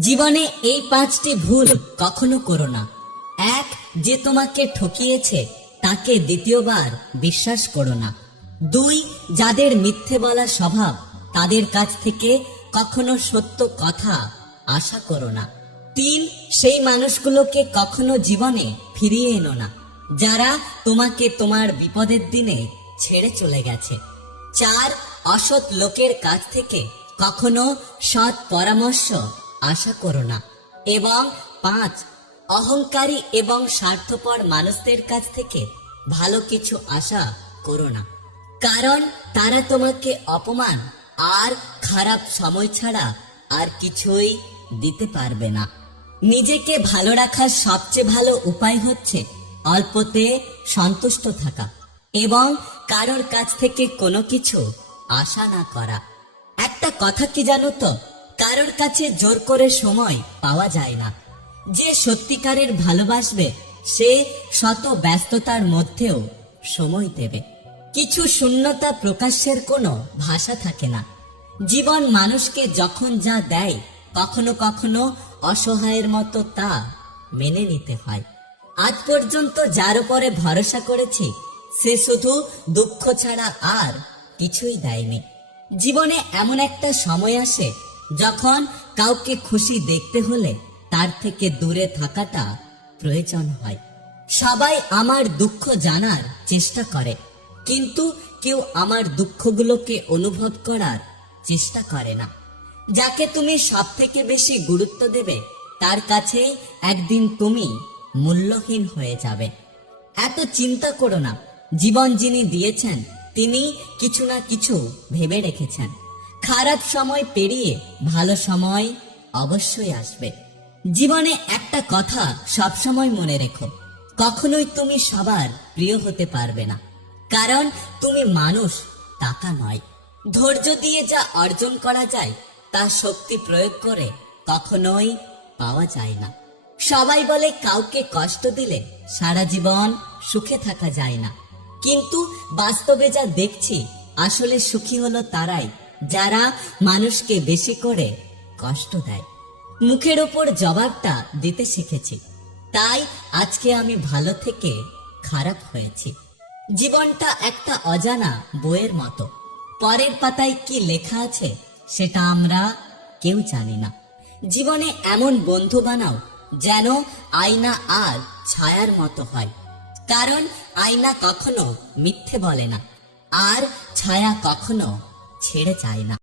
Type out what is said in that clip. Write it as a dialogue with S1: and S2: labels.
S1: জীবনে এই পাঁচটি ভুল কখনো করো না। এক, যে তোমাকে ঠকিয়েছে, তাকে দ্বিতীয়বার বিশ্বাস করো না। দুই, যাদের মিথ্যে বলা স্বভাব, তাদের কাছ থেকে কখনো সত্য কথা আশা করো না। তিন, সেই মানুষগুলোকে কখনো জীবনে ফিরিয়ে এনো না, যারা তোমাকে তোমার বিপদের দিনে ছেড়ে চলে গেছে। চার, অসৎ লোকের কাছ থেকে কখনো সৎ পরামর্শ আশা করো না। এবং পাঁচ, অহংকারী এবং স্বার্থপর মানুষদের কাছ থেকে ভালো কিছু আশা করো না। কারণ তারা তোমাকে অপমান আর খারাপ সময় ছাড়া আর কিছুই দিতে পারবে না। নিজেকে ভালো রাখার সবচেয়ে ভালো উপায় হচ্ছে অল্পতে সন্তুষ্ট থাকা এবং কারোর কাছ থেকে কোনো কিছু আশা না করা। একটা কথা কি জানো তো? কারোর কাছে জোর করে সময় পাওয়া যায় না। যে সত্যিকারের ভালোবাসবে, সে শত ব্যস্ততার মধ্যেও সময় দেবে। কিছু শূন্যতা প্রকাশের কোনো ভাষা থাকে না। জীবন মানুষকে যখন যা দেয়, কখনো কখনো অসহায়ের মতো তা মেনে নিতে হয়। আজ পর্যন্ত যার উপরে ভরসা করেছি, সে শুধু দুঃখ ছাড়া আর কিছুই দেয়নি। জীবনে এমন একটা সময় আসে যখন কাউকে খুশি দেখতে হলে তার থেকে দূরে থাকাটা প্রয়োজন হয়। সবাই আমার দুঃখ জানার চেষ্টা করে, কিন্তু কেউ আমার দুঃখগুলোকে অনুভব করার চেষ্টা করে না। যাকে তুমি সব থেকে বেশি গুরুত্ব দেবে, তার কাছে একদিন তুমি মূল্যহীন হয়ে যাবে। এত চিন্তা করো না, জীবন যিনি দিয়েছেন, তিনি কিছু না কিছু ভেবে রেখেছেন। খারাপ সময় পেরিয়ে ভালো সময় অবশ্যই আসবে। জীবনে একটা কথা সবসময় মনে রেখো, কখনোই তুমি সবার প্রিয় হতে পারবে না, কারণ তুমি মানুষ টাকা নয়। ধৈর্য দিয়ে যা অর্জন করা যায়, তা শক্তি প্রয়োগ করে কখনোই পাওয়া যায় না। সবাই বলে কাউকে কষ্ট দিলে সারা জীবন সুখে থাকা যায় না, কিন্তু বাস্তবে যা দেখছি, আসলে সুখী হলো তারাই। যারা মানুষকে বেশি করে কষ্ট দেয়। মুখের ওপর জবাবটা দিতে শিখেছি। তাই আজকে আমি ভালো থেকে খারাপ হয়েছি। জীবনটা একটা অজানা বইয়ের মতো। পরের পাতায় কি লেখা আছে সেটা আমরা কেউ জানি না। জীবনে এমন বন্ধু বানাও যেন আয়না আর ছায়ার মতো হয়। কারণ আয়না কখনো মিথ্যে বলে না। আর ছায়া কখনো ছেড়ে যায় না